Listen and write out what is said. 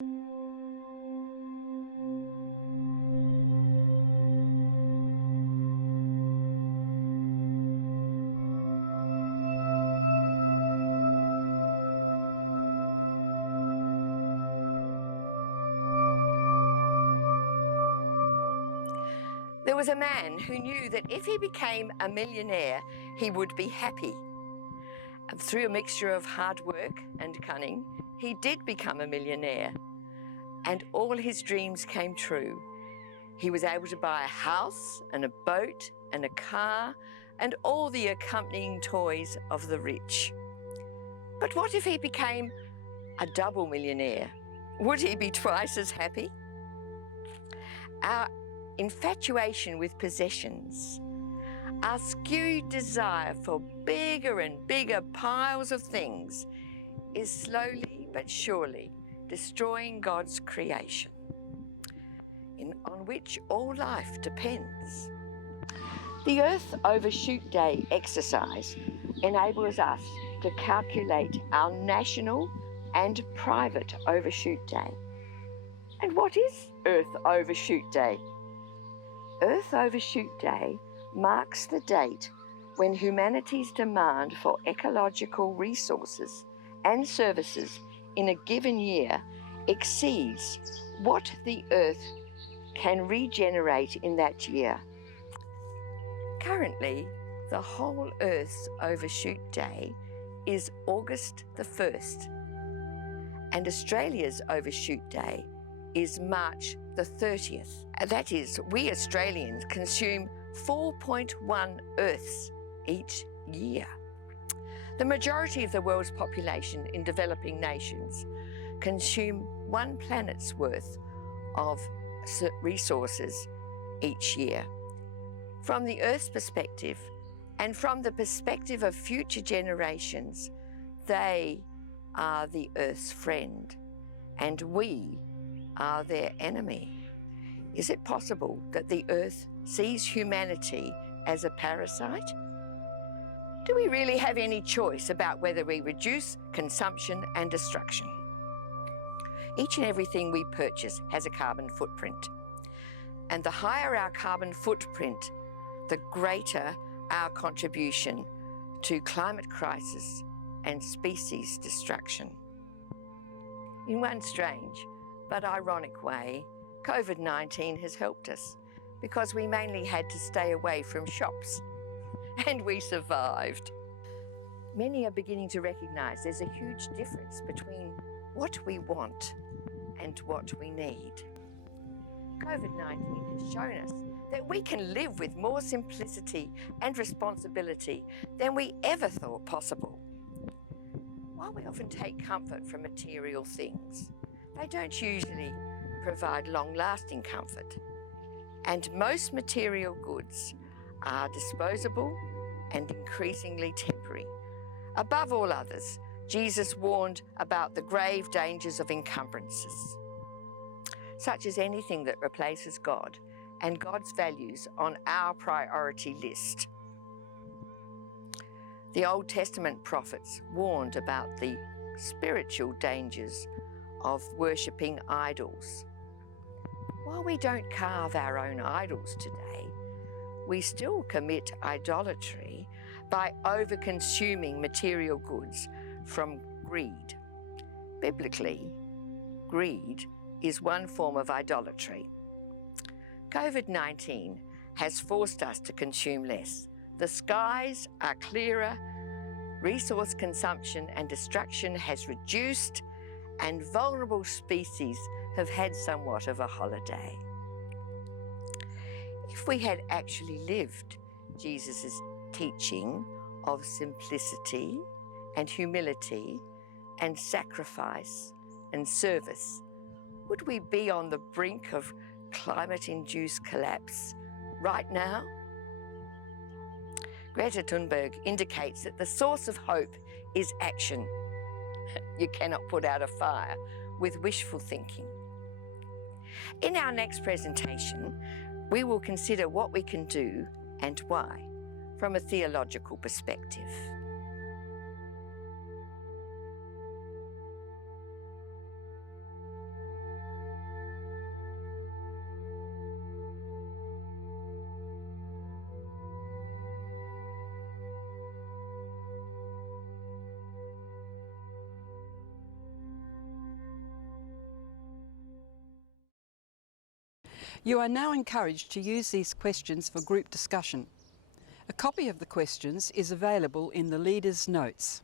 There was a man who knew that if he became a millionaire, he would be happy. And through a mixture of hard work and cunning, he did become a millionaire, and all his dreams came true. He was able to buy a house and a boat and a car and all the accompanying toys of the rich. But what if he became a double millionaire? Would he be twice as happy? Our infatuation with possessions, our skewed desire for bigger and bigger piles of things is slowly but surely destroying God's creation, on which all life depends. The Earth Overshoot Day exercise enables us to calculate our national and private overshoot day. And what is Earth Overshoot Day? Earth Overshoot Day marks the date when humanity's demand for ecological resources and services in a given year exceeds what the Earth can regenerate in that year. Currently, the whole Earth's Overshoot Day is August the 1st, and Australia's Overshoot Day is March the 30th. That is, we Australians consume 4.1 Earths each year. The majority of the world's population in developing nations consume one planet's worth of resources each year. From the Earth's perspective, and from the perspective of future generations, they are the Earth's friend, and we are their enemy. Is it possible that the Earth sees humanity as a parasite? Do we really have any choice about whether we reduce consumption and destruction? Each and everything we purchase has a carbon footprint. And the higher our carbon footprint, the greater our contribution to climate crisis and species destruction. In one strange but ironic way, COVID-19 has helped us because we mainly had to stay away from shops, and we survived. Many are beginning to recognise there's a huge difference between what we want and what we need. COVID-19 has shown us that we can live with more simplicity and responsibility than we ever thought possible. While we often take comfort from material things, they don't usually provide long-lasting comfort. And most material goods are disposable and increasingly temporary. Above all others, Jesus warned about the grave dangers of encumbrances, such as anything that replaces God and God's values on our priority list. The Old Testament prophets warned about the spiritual dangers of worshipping idols. While we don't carve our own idols today, we still commit idolatry by over-consuming material goods from greed. Biblically, greed is one form of idolatry. COVID-19 has forced us to consume less. The skies are clearer, resource consumption and destruction has reduced, and vulnerable species have had somewhat of a holiday. If we had actually lived Jesus' teaching of simplicity and humility and sacrifice and service, would we be on the brink of climate-induced collapse right now? Greta Thunberg indicates that the source of hope is action. You cannot put out a fire with wishful thinking. In our next presentation, we will consider what we can do and why from a theological perspective. You are now encouraged to use these questions for group discussion. A copy of the questions is available in the Leaders' Notes.